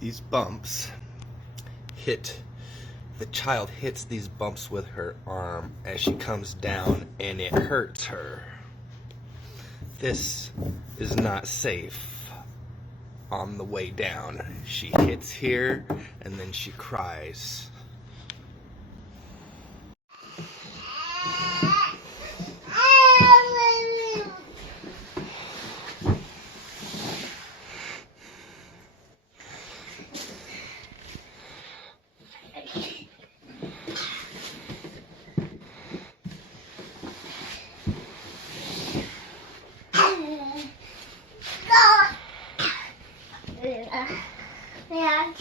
these bumps the child hits these bumps with her arm as she comes down, and it hurts her. This is not safe. On the way down, she hits here and then she cries. Yeah.